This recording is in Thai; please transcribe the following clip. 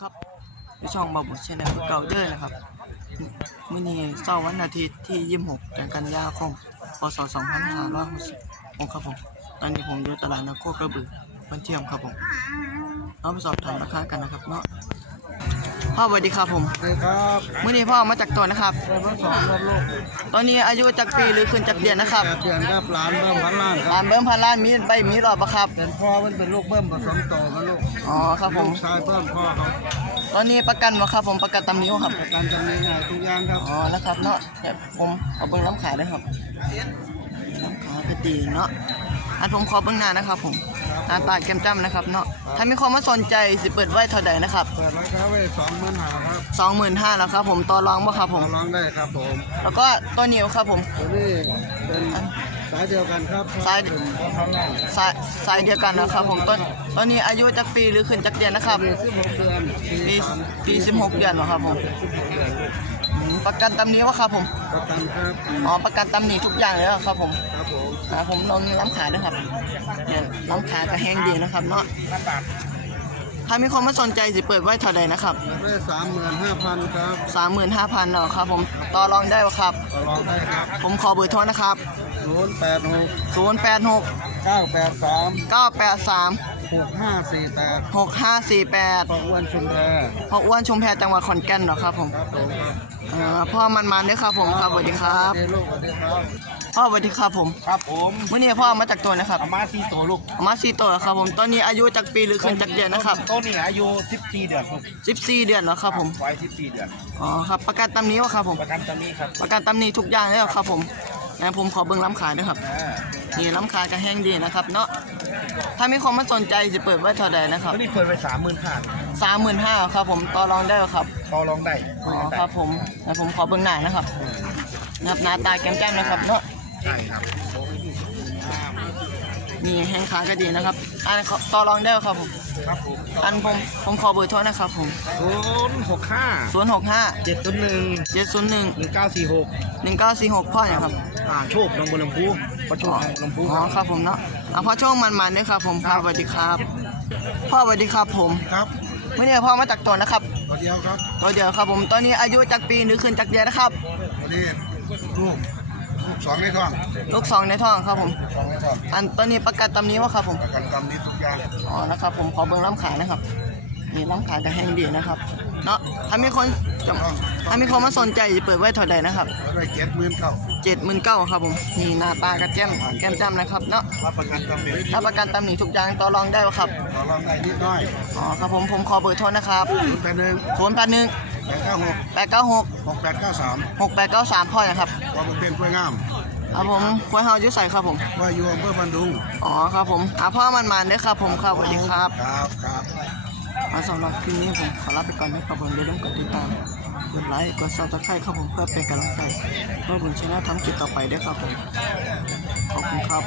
ครับช่องบาบุชแนลเก่าเด้อนะครับมื่อนี้เสาร์วันอาทิตย์ที่26เดือนกันยาคมพศ2566ครับผมตอนนี้ผมอยู่ตลาดนักโคกระบือวันเทียมครับผมเอาไปสอบถามราคากันนะครับเนาะ พ่อสวัสดีครับผมสวัสดีครับมื้อนี้พ่อมาจากตัวนะครับเริ่มสองรอบโลกตอนนี้อายุจากปีหรือขึ้นจากเดือนนะครับแปดเดือนครับหลานเริ่มพันล้านคอ่ารับนเบิ้มพันล้านมีใบมีหลอดปะครับเป็นพ่อมันเป็นลูกเบิ้มผสมโตกันลูกอ๋อครับผมลูกชายเบิ้มพ่อเขาตอนนี้ประกันวะครับผมประกันตำนิ้วครับประกันจำเนียงทุกอย่างครับอ๋อนะครับเนาะเดี๋ยวผมเอาเบิ้งล้ำขาด้วยครับล้ำขาก็ดีเนาะอันผมขอเบิ้งหน้านะครับผม หน้าตาแก้มจ้ำนะครับเนาะถ้ามีความมาสนใจสิเปิดไว้เท่าใดนะครับเปิดราคาไว้สองหมื่นห้าครับสองหมื่นห้าแล้วครับผมต่อรองบ่ครับผมต่อรองได้ครับผม แล้วก็ตัวนิ้วครับผมตัวนี้เป็นสายเดียวกันครับสายเป็นพ่อพันล้านสายสายเดียวกันนะครับผมต้นตอนนี้อายุจากปีหรือขึ้นจากเดือนนะครับปีสิบหกเดือนปีสามปีสิบหกเดือนเหรอครับผมสิบหกเดือนอืมประกันตำนี้วะครับผมประกันครับอ๋อประกันตำหนิทุกอย่างเลยเหรอครับผม ครับผมอ่าผมลองล้ำขาด้วยครับเนี่ยล้ำขากระแห้งดีนะครับเนาะถ้ามีคนมาสนใจสิเปิดไว้เท่าใดนะครับได้สามหมื่นห้าพันครับสามหมื่นห้าพันเนาะครับ ผมต่อรองได้วะครับต่อรองได้ครับ ผมขอเบอร์โทรนะครับศูนย์แปดหกศูนย์แปดหกเก้าแปดสามเก้าแปดสามหกห้าสี่แปดหกห้าสี่แปดพ่ออ้วนชุมแพพ่ออ้วนชุมแพจังหวัดขอนแก่นเนาะครับผมครับผมครับเอ่อพ่อมันมันด้วยครับผมครับสวัสดีครับ เดลูกสวัสดีครับพ่อสวัสดีครับผมครับผมเมื่อนี้พ่อมาจากตัวนะครับอามาซีโตลูกเอามาสี่ตัวครับผมตอนนี้อายุจากปีหรือขึ้นจากเดือนนะครับต้นนี่อายุ14เดือนลูก14 เดือนแล้วครับผมไว้14เดือนอ๋อครับประกันตำหนี้วะครับผมประกันตอนนี้ครับประกันตำหนี้ทุกอย่างเลยเหรอครับผมงั้นผมขอเบิ้งล้ำขาด้วยครับอ่านี่ล้ำขาก็แห้งดีนะครับเนาะถ้ามีคนมาสนใจจะเปิดไว้เท่าใดนะครับตัวนี้เปิดไป35,000สามหมื่นห้าครับผมต่อรองได้เหรอครับต่อรองได้คุอ๋ยอกันได้ครับผมงั้นผมขอเบิ้งหน้านะครับนะครับหน้าตาแก้มแก้มนะครับเนาะ ใช่ครับนี่แห้งขาก็ดีนะครับ อันขอต่อรองได้เหรอครับผม ครับผมอันผมผมขอเบอร์โทรนะครับผม065ศูนย์หกห้า701เจ็ดศูนย์หนึ่ง1946หนึ่งเก้าสี่หกพ่ออย่างครับอ่าโชคหนองบัวลำพูประโชคหนองบัวลำพู อ๋อครับผมเนาะเอาพ่อช่วงมันๆด้วยครับผมครับสวัสดีครับ พ่อสวัสดีครับผมครับเมื่อนี้พ่อมาจากตัวนะครับตัวเดียวครับตัวเดียวครับผม ตอนนี้อายุจากปีหรือขึ้นจากเดือนนะครับ วันนี้ลูก ลูกสองในท้องลูกสองในท้องครับผมสองในท้องอันตอนนี้ประกันตำนี้ว่าครับผมประกันตำนี้ทุกอย่างอ๋อนะครับผมขอเบิ้งล้ำขานะครับนี่ล้ำขาจะแห้งดีนะครับ เนาะถ้ามีคนจะถ้ามีคนมาสนใจจะเปิดไว้เท่าใดนะครับแล้วได้เจ็ดหมื่นเก้าเจ็ดหมื่นเก้าครับผมนี่หน้าตากระแจ่มแก้มจ้ำนะครับเนาะรับประกันตำนี้รับประกันตำหนิทุกอย่างต่อรองได้ปะครับต่อรองได้นิดหน้อยอ๋อครับผมผมขอเบอร์โทรนะครับศูนย์แปดหนึ่งศูนย์แปดหนึ่งแปดเก้าหกแปดเก้าหกหกแปดเก้าสามหกแปดเก้าสามพ่ออย่างครับว่ามันเป็นกล้วยงามครับผมควายเฮาอยุ่ใส่ครับผมว่าอยู่อำเภอบันดุงอ๋อครับผมอะพ่อมันมันๆด้วยครับผมครับสวัสดีครับครับครับ มาสำหรับคลิปนี้ผมขอลาไปก่อนนะครับผมอย่าลืมกดติดตาม กดไลค์ กดซับสไครต์ครับผมเพื่อเป็นกำลังใจเพื่อบุญชนะทำกิจต่อไปด้วยครับผม ขอบคุณครับ